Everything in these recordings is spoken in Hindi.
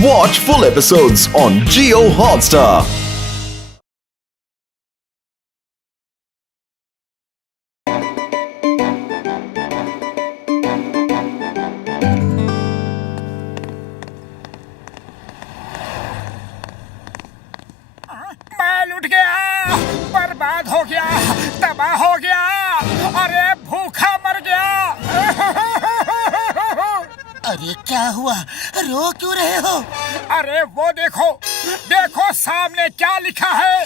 Watch full episodes on Jio Hotstar. मैं लुट गया, बर्बाद हो गया, तबाह हो गया, अरे भूखा मर गया। अरे क्या हुआ, रो क्यों रहे हो? अरे वो देखो, देखो सामने क्या लिखा है।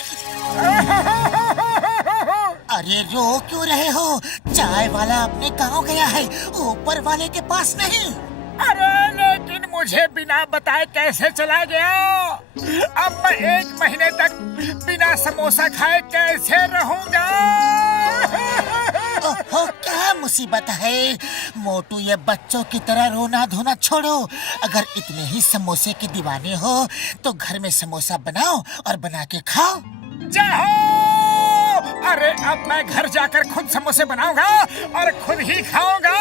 अरे रो क्यों रहे हो? चाय वाला अपने गांव गया है, ऊपर वाले के पास नहीं। अरे लेकिन मुझे बिना बताए कैसे चला गया? अब मैं 1 महीने तक बिना समोसा खाए कैसे रहूंगा? ओहो, क्या मुसीबत है मोटू, ये बच्चों की तरह रोना धोना छोड़ो। अगर इतने ही समोसे के दीवाने हो तो घर में समोसा बनाओ और बना के खाओ। जाओ! अरे अब मैं घर जाकर खुद समोसे बनाऊंगा और खुद ही खाऊंगा।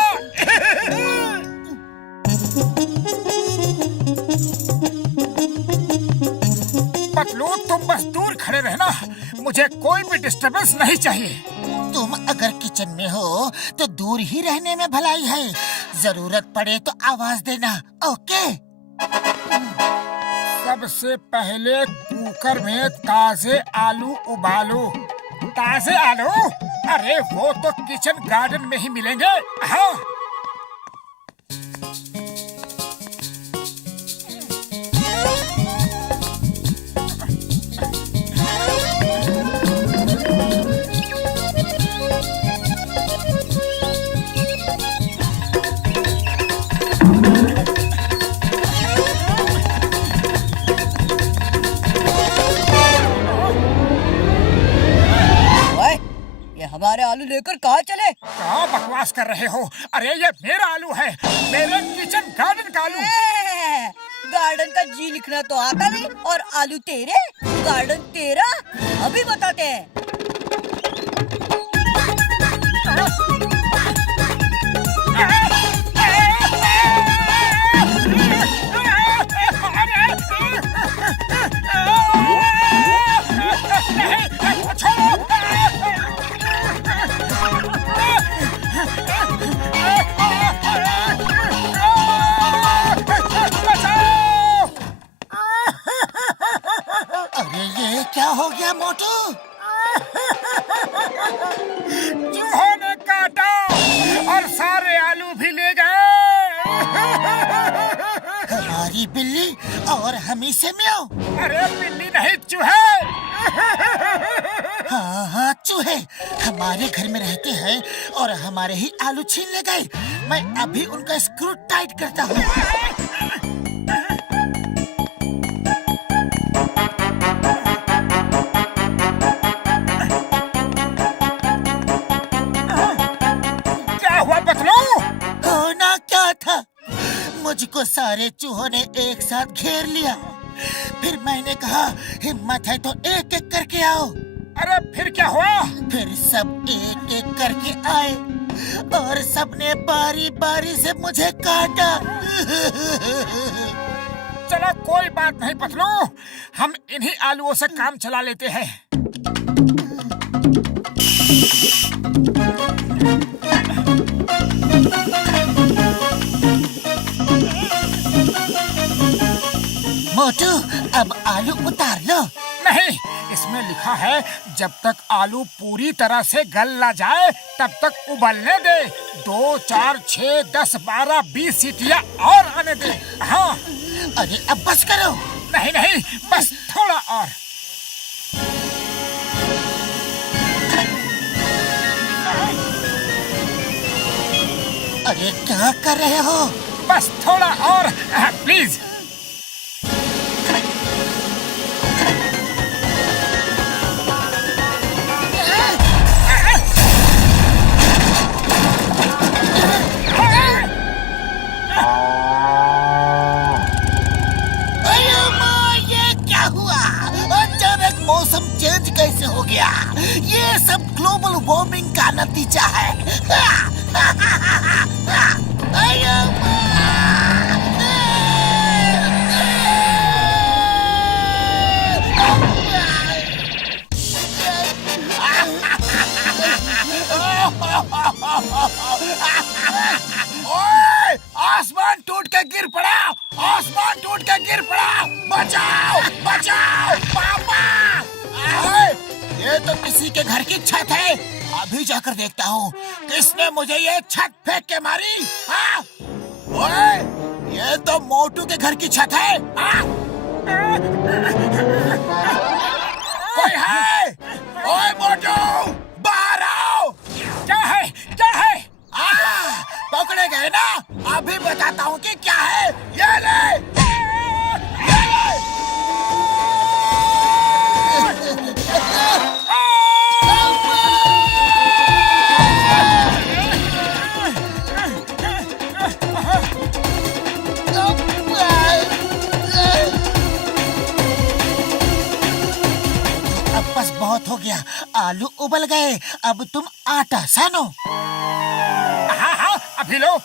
पतलू, तुम बस दूर खड़े रहना, मुझे कोई भी डिस्टर्बेंस नहीं चाहिए। तुम अगर किचन में हो तो दूर ही रहने में भलाई है, जरूरत पड़े तो आवाज देना, ओके? सबसे पहले कुकर में ताजे आलू उबालो। ताजे आलू? अरे वो तो किचन गार्डन में ही मिलेंगे। हाँ। हमारे आलू लेकर कहाँ चले? क्या बकवास कर रहे हो? अरे ये मेरा आलू है, मेरे किचन गार्डन का आलू। गार्डन का जी लिखना तो आता नहीं और आलू तेरे, गार्डन तेरा, अभी बताते हैं। क्या हो गया मोटू? चूहों ने काटा और सारे आलू भी ले गए। हमारी बिल्ली और हमी से म्याऊं। अरे बिल्ली नहीं, चूहे। हाँ हाँ, चूहे हमारे घर में रहते हैं और हमारे ही आलू छीन ले गए। मैं अभी उनका स्क्रू टाइट करता हूँ। होना क्या था, मुझको सारे चूहों ने एक साथ घेर लिया। फिर मैंने कहा हिम्मत है तो एक एक करके आओ। अरे फिर क्या हुआ? फिर सब एक एक करके आए और सबने बारी बारी से मुझे काटा। चलो कोई बात नहीं पतलू, हम इन्हीं आलूओं से काम चला लेते हैं। मोटू, अब आलू उतार लो। नहीं, इसमें लिखा है जब तक आलू पूरी तरह से गल ना जाए तब तक उबलने दे। 2, 4, 6, 10, 12, 20 सीटियाँ और आने दे। हाँ। अरे अब बस करो। नहीं नहीं, बस थोड़ा और। अरे क्या कर रहे हो? बस थोड़ा और, प्लीज। चेंज कैसे हो गया? ये सब ग्लोबल वार्मिंग का नतीजा है। आसमान टूट के गिर पड़ा। बचाओ बचाओ पापा। ये तो किसी के घर की छत है। अभी जाकर देखता हूँ किसने मुझे ये छत फेंक के मारी। ओए, ये तो मोटू के घर की छत है। कोई है? ओए मोटू, बाहर आओ। क्या है क्या है? पकड़े गए ना? अभी बताता हूँ कि क्या है। ये ले। अब बस बहुत हो गया। आलू उबल गए, अब तुम आटा सानो। हाँ, अभी लो।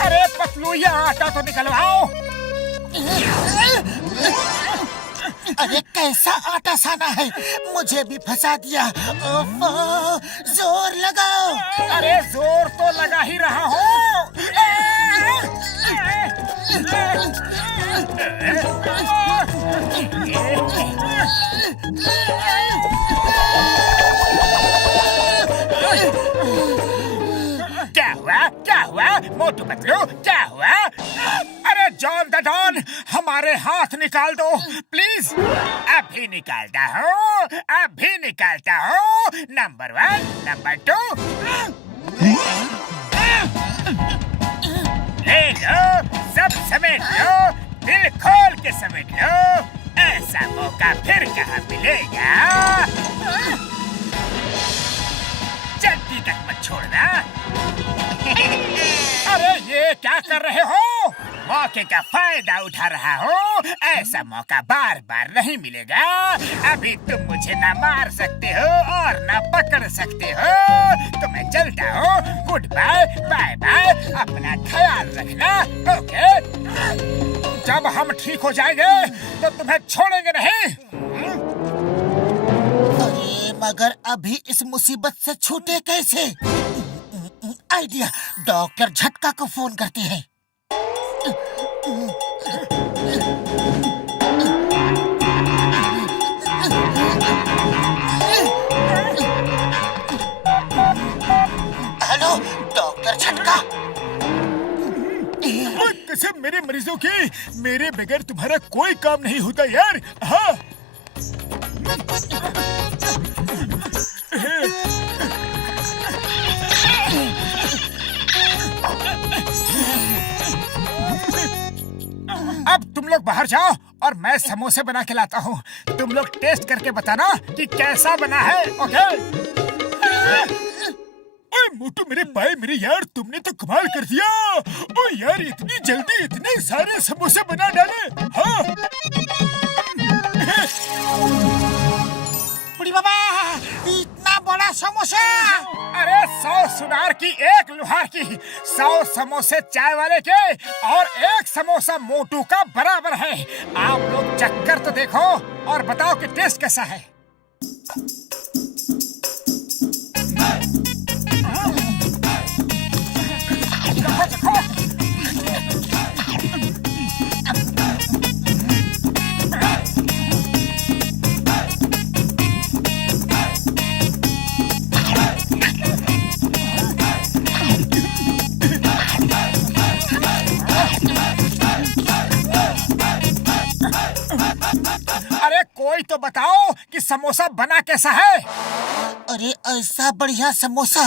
अरे पतलू, ये आटा तो निकलवाओ। अरे कैसा आटा साना है, मुझे भी फंसा दिया। ओफो, जोर लगाओ। अरे जोर तो लगा ही रहा हूँ। क्या हुआ मोटू पतलू, क्या हुआ? अरे जॉन द डॉन, हमारे हाथ निकाल दो प्लीज। अभी निकालता हूँ। Number 1, number 2। ले लो, सब समेट लो, दिल खोल के समेट लो। ऐसा मौका फिर कहाँ मिलेगा। जल्दी तक मत छोड़ना। अरे ये क्या कर रहे हो? मौके का फायदा उठा रहा हो। ऐसा मौका बार बार नहीं मिलेगा। अभी तुम मुझे ना मार सकते हो और ना पकड़ सकते हो। तो मैं चलता हूँ। Good bye, bye bye. अपना ख्याल रखना, ओके? जब हम ठीक हो जाएंगे तो तुम्हें छोड़ेंगे नहीं। अरे मगर अभी इस मुसीबत से छूटे कैसे? आइडिया, डॉक्टर झटका को फोन करते हैं। हेलो डॉक्टर झटका। कसम मेरे मरीजों की, मेरे बगैर तुम्हारा कोई काम नहीं होता यार। हाँ। अब तुम लोग बाहर जाओ और मैं समोसे बना के लाता हूँ। तुम लोग टेस्ट करके बताना कि कैसा बना है, ओके? ओए मोटू, मेरे पाए मेरे यार, तुमने तो कमाल कर दिया। ओ यार, इतनी जल्दी इतने सारे समोसे बना डाले। हाँ। बुढ़ी बाबा, इतना बड़ा समोसा। अरे 100 सुनार की 1 लुहार की, 100 समोसे चाय वाले के और 1 समोसा मोटू का बराबर है। आप लोग चक्कर तो देखो और बताओ कि टेस्ट कैसा है। अरे कोई तो बताओ कि समोसा बना कैसा है। अरे ऐसा बढ़िया समोसा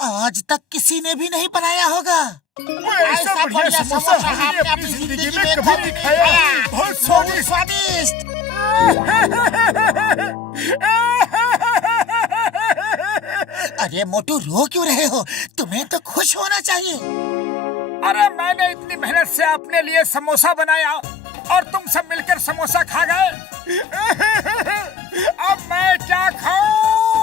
आज तक किसी ने भी नहीं बनाया होगा। ऐसा बढ़िया समोसा हमने अपनी जिंदगी में कभी नहीं खाया। बहुत स्वादिष्ट। अरे मोटू, रो क्यों रहे हो? तुम्हें तो खुश होना चाहिए। अरे मैंने इतनी मेहनत से अपने लिए समोसा बनाया और तुम सब मिलकर समोसा खा गए। अब मैं क्या खाऊं?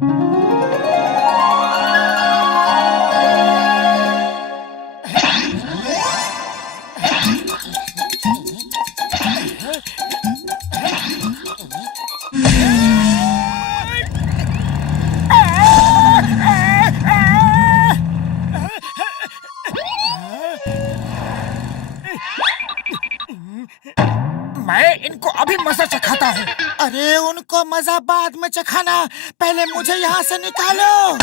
मैं इनको अभी मजा चखाता हूँ। अरे उनको मजा बाद में चखाना, पहले मुझे यहाँ से निकालो।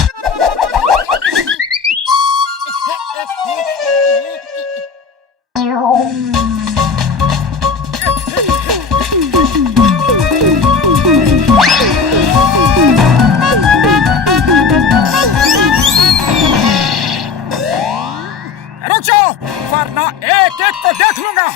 रुक जाओ, वरना एक एक को देख लूंगा।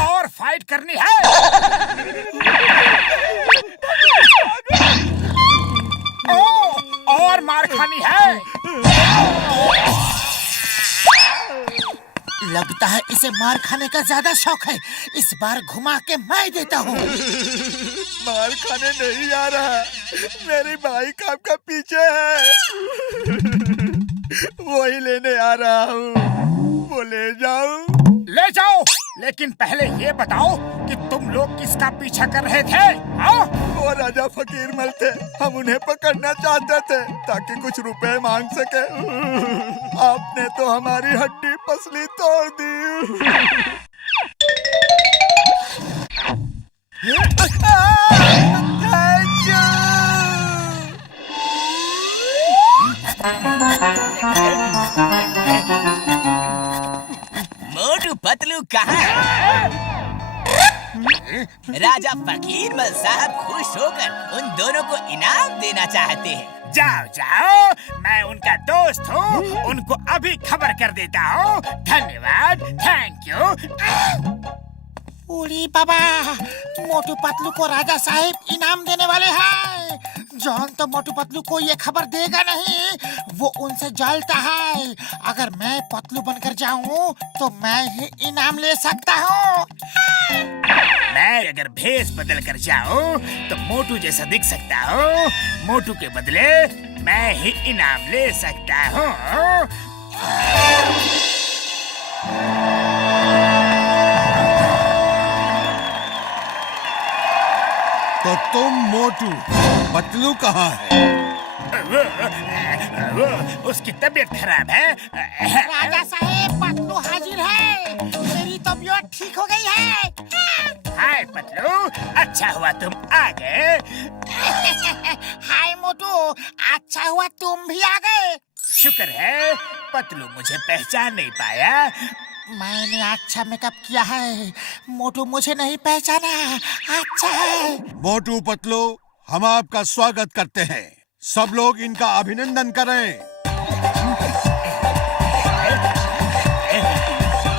और फाइट करनी है। और मार खानी है। लगता है इसे मार खाने का ज्यादा शौक है। इस बार घुमा के मैं देता हूँ। मार खाने नहीं आ रहा, मेरी बाइक आपका पीछे है। वही लेने आ रहा हूँ, वो ले जाऊं? ले जाओ, लेकिन पहले ये बताओ कि तुम लोग किसका पीछा कर रहे थे? हाँ? वो राजा फकीर मल थे, हम उन्हें पकड़ना चाहते थे ताकि कुछ रुपए मांग सके। आपने तो हमारी हड्डी पसली तोड़ दी। Thank you. मोटू पतलू कहाँ है? राजा फकीर मल साहब खुश होकर उन दोनों को इनाम देना चाहते हैं। जाओ जाओ, मैं उनका दोस्त हूँ, उनको अभी खबर कर देता हूँ। धन्यवाद, थैंक यू। उड़ी बाबा, मोटू पतलू को राजा साहिब इनाम देने वाले हैं। जॉन तो मोटू पतलू को ये खबर देगा नहीं, वो उनसे जलता है। अगर मैं पतलू बनकर जाऊं तो मैं ही इनाम ले सकता हूँ। मैं अगर भेष बदल कर जाऊं तो मोटू जैसा दिख सकता हूँ। मोटू के बदले मैं ही इनाम ले सकता हूँ। तो तुम मोटू, पतलू कहाँ है? उसकी तबीयत खराब है। राजा साहिब, पतलू हाजिर है। मेरी तबीयत ठीक हो गई है। हाय पतलू, अच्छा हुआ तुम आ गए। हाय मोटू, अच्छा हुआ तुम भी आ गए। शुक्र है पतलू मुझे पहचान नहीं पाया। मैंने अच्छा मेकअप किया है, मोटू मुझे नहीं पहचाना। अच्छा है। मोटू पतलू, हम आपका स्वागत करते हैं। सब लोग इनका अभिनंदन करें।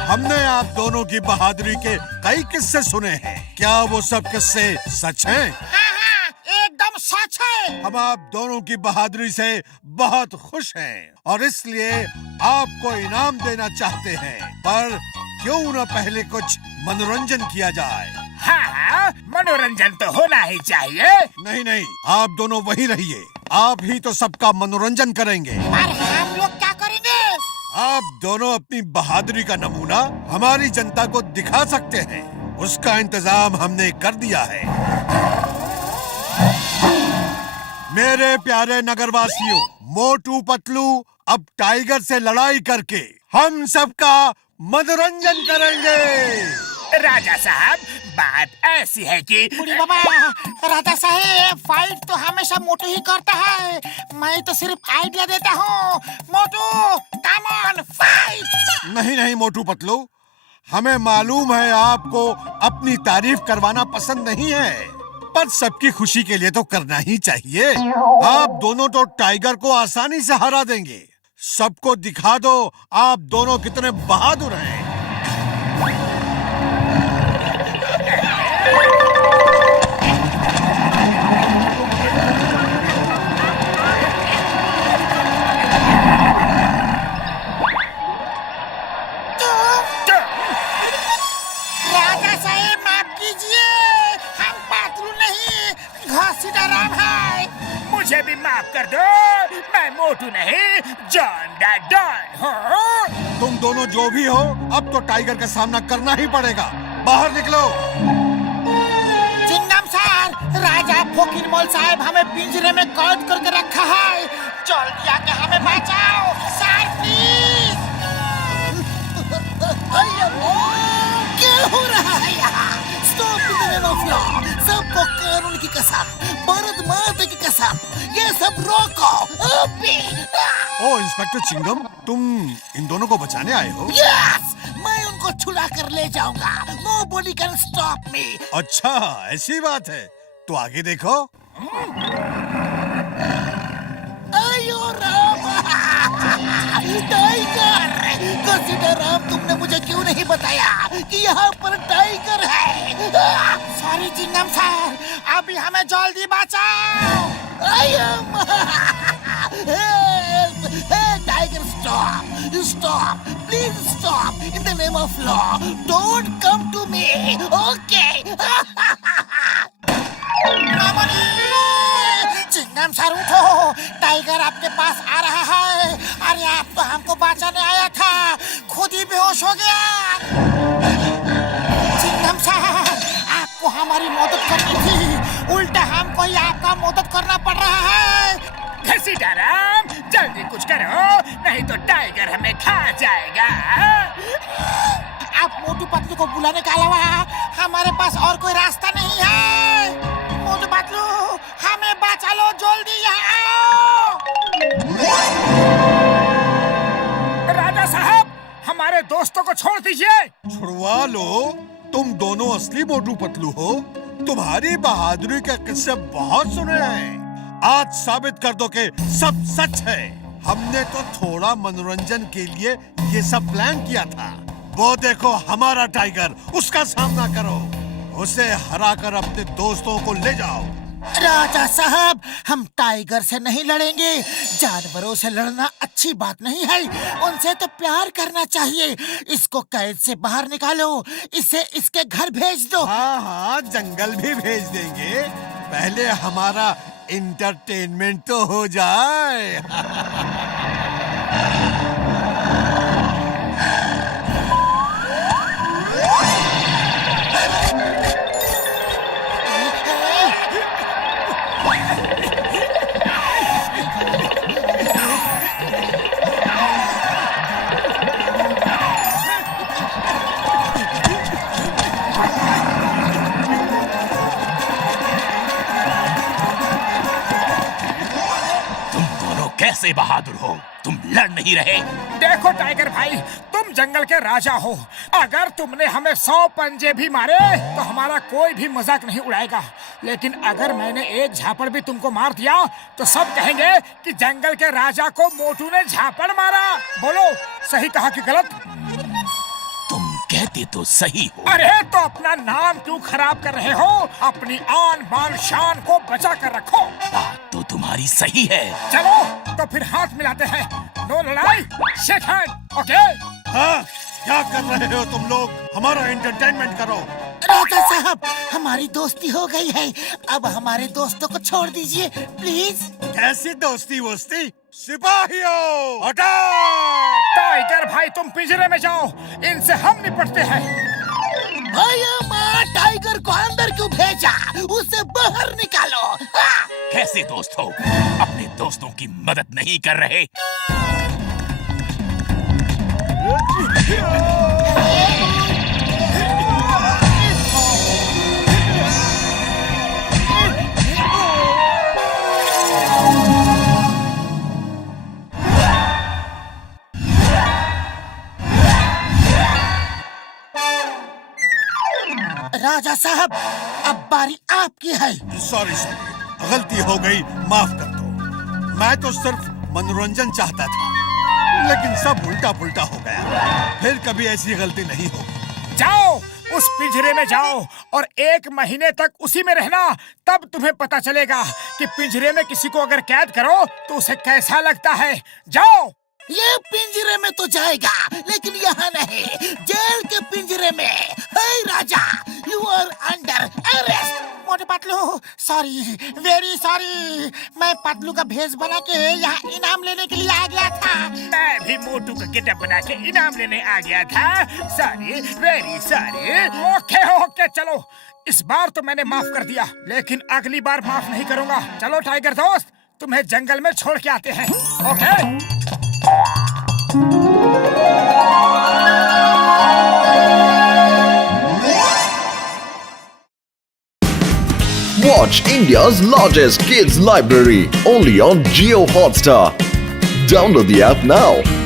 हमने आप दोनों की बहादुरी के कई किस्से सुने हैं। क्या वो सब किस्से सच हैं? हाँ, एकदम सच है। हम आप दोनों की बहादुरी से बहुत खुश हैं और इसलिए आपको इनाम देना चाहते हैं। पर क्यों न पहले कुछ मनोरंजन किया जाए? हाँ, मनोरंजन तो होना ही चाहिए। नहीं नहीं, आप दोनों वहीं रहिए। आप ही तो सबका मनोरंजन करेंगे। पर हम लोग क्या करेंगे? आप दोनों अपनी बहादुरी का नमूना हमारी जनता को दिखा सकते हैं। उसका इंतजाम हमने कर दिया है। मेरे प्यारे नगरवासियों, मोटू पतलू अब टाइगर से लड़ाई करके हम सबका मनोरंजन करेंगे। राजा साहब, बात ऐसी है कि बुढ़ी बाबा, राजा साहेब, फाइट तो हमेशा मोटू ही करता है। मैं तो सिर्फ आइडिया देता हूँ। मोटू, कम ऑन, फाइट। नहीं नहीं मोटू पतलू, हमें मालूम है आपको अपनी तारीफ करवाना पसंद नहीं है, पर सबकी खुशी के लिए तो करना ही चाहिए। आप दोनों तो टाइगर को आसानी से हरा देंगे। सबको दिखा दो आप दोनों कितने बहादुर हैं। राजा साहब माफ कीजिए, हम पातलू नहीं घसीटाराम है। मुझे भी माफ कर दो, मैं मोटू नहीं जॉन द डॉन हूँ। तुम दोनों जो भी हो, अब तो टाइगर का सामना करना ही पड़ेगा। बाहर निकलो। चिंगम सर, राजा फोकिरमोल साहब हमें पिंजरे में कैद करके रखा है। जल्दी आके हमें बचाओ सर, प्लीज। क्या हो रहा है यहाँ? Stop the name of law. सबको कानून की कसम, भारत माता की कसम, ये सब रोको अभी। ओ इंस्पेक्टर चिंगम, तुम इन दोनों को बचाने आए हो? यस, मैं उनको छुड़ा कर ले जाऊंगा। Nobody can stop me। अच्छा, ऐसी बात है तो आगे देखो। अयो राम, टाइगर! घसीटाराम, तुमने मुझे क्यों नहीं बताया कि यहाँ पर टाइगर है? सॉरी चिंगम सर, अभी हमें जल्दी बचाओ। Tiger stop, stop, please stop. In the name of law, don't come to me, okay? Chingam sir उठो, टाइगर आपके पास आ रहा है। अरे आप तो हमको बचाने आया था, खुद ही बेहोश हो गया। चिंगम सर, आपको हमारी मदद करनी थी, उल्टा हमको ही आपका मदद करना पड़ रहा है। घसीटाराम, जल्दी कुछ करो, नहीं तो टाइगर हमें खा जाएगा। आप मोटू पतलू को बुलाने के अलावा हमारे पास और कोई रास्ता नहीं है। मोटू पतलू, हमें बचा लो, जल्दी यहाँ आओ। राजा साहब, हमारे दोस्तों को छोड़ दीजिए। छुड़वा लो, तुम दोनों असली मोटू पतलू हो। तुम्हारी बहादुरी के किस्से बहुत सुने हैं, आज साबित कर दो कि सब सच है। हमने तो थोड़ा मनोरंजन के लिए ये सब प्लान किया था। वो देखो हमारा टाइगर, उसका सामना करो, उसे हराकर अपने दोस्तों को ले जाओ। राजा साहब, हम टाइगर से नहीं लड़ेंगे। जानवरों से लड़ना अच्छी बात नहीं है, उनसे तो प्यार करना चाहिए। इसको कैद से बाहर निकालो, इसे इसके घर भेज दो। हाँ हाँ, जंगल भी भेज देंगे, पहले हमारा इंटरटेनमेंट तो हो जाए। कैसे बहादुर हो, तुम लड़ नहीं रहे? देखो टाइगर भाई, तुम जंगल के राजा हो। अगर तुमने हमें 100 पंजे भी मारे तो हमारा कोई भी मजाक नहीं उड़ाएगा। लेकिन अगर मैंने एक झापड़ भी तुमको मार दिया तो सब कहेंगे कि जंगल के राजा को मोटू ने झापड़ मारा। बोलो, सही कहा कि गलत? तुम कहते तो सही हो। अरे तो अपना नाम क्यों खराब कर रहे हो? अपनी आन बान शान को बचा कर रखो। बात तो तुम्हारी सही है। चलो तो फिर हाथ मिलाते हैं, नो लड़ाई, शेक हैंड, ओके? हाँ, क्या कर रहे हो तुम लोग? हमारा एंटरटेनमेंट करो। राजा साहब, हमारी दोस्ती हो गई है, अब हमारे दोस्तों को छोड़ दीजिए प्लीज। कैसी दोस्ती वोस्ती? सिपाहियों, अटैक! टाइगर भाई, तुम पिंजरे में जाओ, इनसे हम निपटते हैं। भैया माँ, टाइगर को अंदर क्यों भेजा? उसे बाहर निकालो। कैसे दोस्त हो, अपने दोस्तों की मदद नहीं कर रहे? राजा साहब, अब बारी आपकी है। सॉरी सॉरी, गलती हो गई, माफ कर दो। मैं तो सिर्फ मनोरंजन चाहता था, लेकिन सब उल्टा पुल्टा हो गया। फिर कभी ऐसी गलती नहीं होगी। जाओ उस पिंजरे में जाओ और 1 महीने तक उसी में रहना, तब तुम्हें पता चलेगा कि पिंजरे में किसी को अगर कैद करो तो उसे कैसा लगता है। जाओ। ये पिंजरे में तो जाएगा, लेकिन यहाँ नहीं, जेल के पिंजरे में। हे राजा, यू आर अंडर अरेस्ट। मोटे पतलू, सॉरी, वेरी सॉरी। मैं पतलू का भेष बना के यहाँ इनाम लेने के लिए आ गया था। मैं भी मोटू का गेटअप बना के इनाम लेने आ गया था। Sorry, very sorry. ओके, चलो। इस बार तो मैंने माफ कर दिया, लेकिन अगली बार माफ नहीं करूंगा। चलो टाइगर दोस्त, तुम्हें जंगल में छोड़ के आते हैं। Okay? Watch India's largest kids library only on Jio Hotstar. Download the app now.